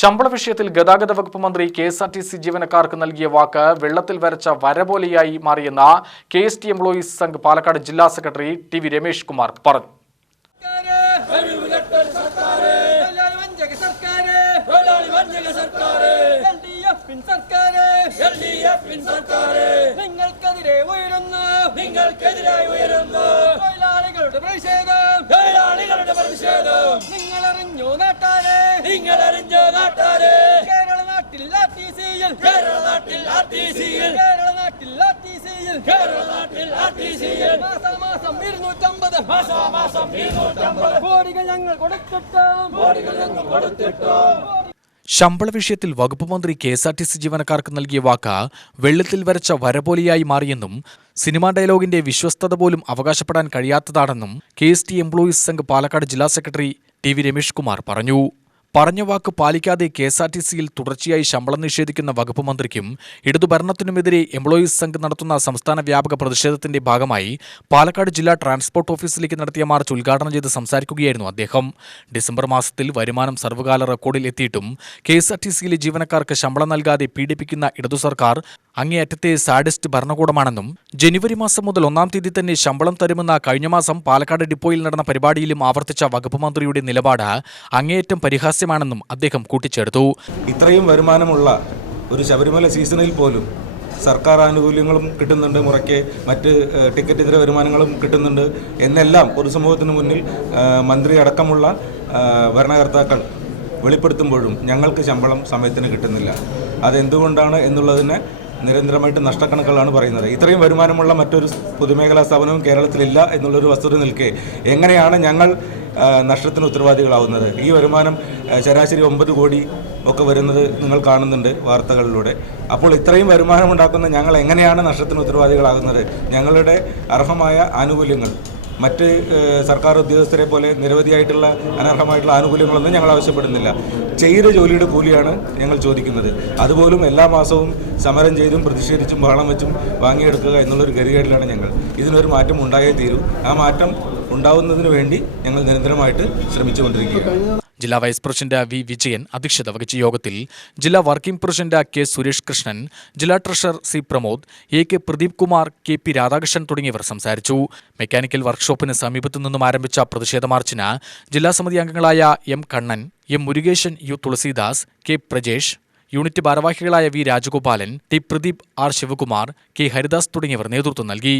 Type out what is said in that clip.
ശമ്പള വിഷയത്തിൽ ഗതാഗത വകുപ്പ് മന്ത്രി കെ.എസ്.ആർ.ടി.സി ജീവനക്കാർക്ക് നൽകിയ വാക്ക് വെള്ളത്തിൽ വരച്ച വര പോലെയായി മാറിയെന്ന കെ.എസ്.ടി എംപ്ലോയീസ് സംഘ് പാലക്കാട് ജില്ലാ സെക്രട്ടറി ടി.വി രമേഷ് കുമാർ പറഞ്ഞു. ശമ്പള വിഷയത്തിൽ വകുപ്പ് മന്ത്രി കെ.എസ്.ആർ.ടി.സി ജീവനക്കാർക്ക് നൽകിയ വാക്ക് വെള്ളത്തിൽ വരച്ച വര പോലെയായി മാറിയെന്നും സിനിമാ ഡയലോഗിന്റെ വിശ്വസ്തത പോലും അവകാശപ്പെടാൻ കഴിയാത്തതാണെന്നും കെ.എസ്.ടി എംപ്ലോയീസ് സംഘ് പാലക്കാട് ജില്ലാ സെക്രട്ടറി ടി.വി രമേഷ് കുമാർ പറഞ്ഞു. പറഞ്ഞ വാക്ക് പാലിക്കാതെ കെ.എസ്.ആർ.ടി.സിയിൽ തുടർച്ചയായി ശമ്പളം നിഷേധിക്കുന്ന വകുപ്പ് മന്ത്രിക്കും ഇടതുഭരണത്തിനുമെതിരെ എംപ്ലോയീസ് സംഘ് നടത്തുന്ന സംസ്ഥാന വ്യാപക പ്രതിഷേധത്തിന്റെ ഭാഗമായി പാലക്കാട് ജില്ലാ ട്രാൻസ്പോർട്ട് ഓഫീസിലേക്ക് നടത്തിയ മാർച്ച് ഉദ്ഘാടനം ചെയ്ത് സംസാരിക്കുകയായിരുന്നു അദ്ദേഹം. ഡിസംബർ മാസത്തിൽ വരുമാനം സർവ്വകാല റെക്കോർഡിൽ എത്തിയിട്ടും കെ.എസ്.ആർ.ടി.സിയിലെ ജീവനക്കാർക്ക് ശമ്പളം നൽകാതെ പീഡിപ്പിക്കുന്ന ഇടതു സർക്കാർ അങ്ങേയറ്റത്തെ സാഡിസ്റ്റ് ഭരണകൂടമാണെന്നും ജനുവരി മാസം മുതൽ 1-ാം തീയതി തന്നെ ശമ്പളം തരുമെന്ന കഴിഞ്ഞ മാസം പാലക്കാട് ഡിപ്പോയിൽ നടന്ന പരിപാടിയിലും ആവർത്തിച്ച വകുപ്പ് മന്ത്രിയുടെ നിലപാട് അങ്ങേയറ്റം പരിഹാസ്യമാണെന്നും അദ്ദേഹം കൂട്ടിച്ചേർത്തു. ഇത്രയും വരുമാനമുള്ള ഒരു ശബരിമല സീസണിൽ പോലും സർക്കാർ ആനുകൂല്യങ്ങളും കിട്ടുന്നുണ്ട്, മുറയ്ക്ക് മറ്റ് ടിക്കറ്റ് ഇതര വരുമാനങ്ങളും കിട്ടുന്നുണ്ട് എന്നെല്ലാം പൊതുസമൂഹത്തിന് മുന്നിൽ മന്ത്രി അടക്കമുള്ള ഭരണകർത്താക്കൾ വെളിപ്പെടുത്തുമ്പോഴും ഞങ്ങൾക്ക് ശമ്പളം സമയത്തിന് കിട്ടുന്നില്ല. അതെന്തുകൊണ്ടാണ് എന്നുള്ളതിന് നിരന്തരമായിട്ട് നഷ്ടക്കണക്കുകളാണ് പറയുന്നത്. ഇത്രയും വരുമാനമുള്ള മറ്റൊരു പൊതുമേഖലാ സ്ഥാപനവും കേരളത്തിലില്ല എന്നുള്ളൊരു വസ്തുത നിൽക്കെ എങ്ങനെയാണ് ഞങ്ങൾ നഷ്ടത്തിന് ഉത്തരവാദികളാവുന്നത്? ഈ വരുമാനം ശരാശരി 9 കോടി ഒക്കെ വരുന്നത് നിങ്ങൾ കാണുന്നുണ്ട് വാർത്തകളിലൂടെ. അപ്പോൾ ഇത്രയും വരുമാനമുണ്ടാക്കുന്ന ഞങ്ങൾ എങ്ങനെയാണ് നഷ്ടത്തിന് ഉത്തരവാദികളാകുന്നത്? ഞങ്ങളുടെ അർഹമായ ആനുകൂല്യങ്ങൾ മറ്റ് സർക്കാർ ഉദ്യോഗസ്ഥരെ പോലെ നിരവധിയായിട്ടുള്ള അനർഹമായിട്ടുള്ള ആനുകൂല്യങ്ങളൊന്നും ഞങ്ങൾ ആവശ്യപ്പെടുന്നില്ല. ചെയ്ത ജോലിയുടെ കൂലിയാണ് ഞങ്ങൾ ചോദിക്കുന്നത്. അതുപോലും എല്ലാ മാസവും സമരം ചെയ്തും പ്രതിഷേധിച്ചും ബഹളം വെച്ചും വാങ്ങിയെടുക്കുക എന്നുള്ളൊരു ഗതികേടിലാണ് ഞങ്ങൾ. ഇതിനൊരു മാറ്റം ഉണ്ടായേ തീരൂ. ആ മാറ്റം ഉണ്ടാവുന്നതിന് വേണ്ടി ഞങ്ങൾ നിരന്തരമായിട്ട് ശ്രമിച്ചുകൊണ്ടിരിക്കുകയാണ്. ജില്ലാ വൈസ് പ്രസിഡന്റ് വി വിജയൻ അധ്യക്ഷത വഹിച്ച യോഗത്തിൽ ജില്ലാ working president K Suresh Krishnan, ജില്ലാ treasurer C Pramod, K Pradeep Kumar, K Radhakrishnan തുടങ്ങിയവർ സംസാരിച്ചു. മെക്കാനിക്കൽ വർക്ക്ഷോപ്പിന് സമീപത്തു നിന്നും ആരംഭിച്ച പ്രതിഷേധ മാർച്ചിന് ജില്ലാ സമിതി അംഗങ്ങളായ M Kannan, M Murukesan, U Thulasidas, K Prajesh, unit ഭാരവാഹികളായ V Rajagopalan, T Pradeep, R Sivakumar, K Haridas തുടങ്ങിയവർ നേതൃത്വം നൽകി.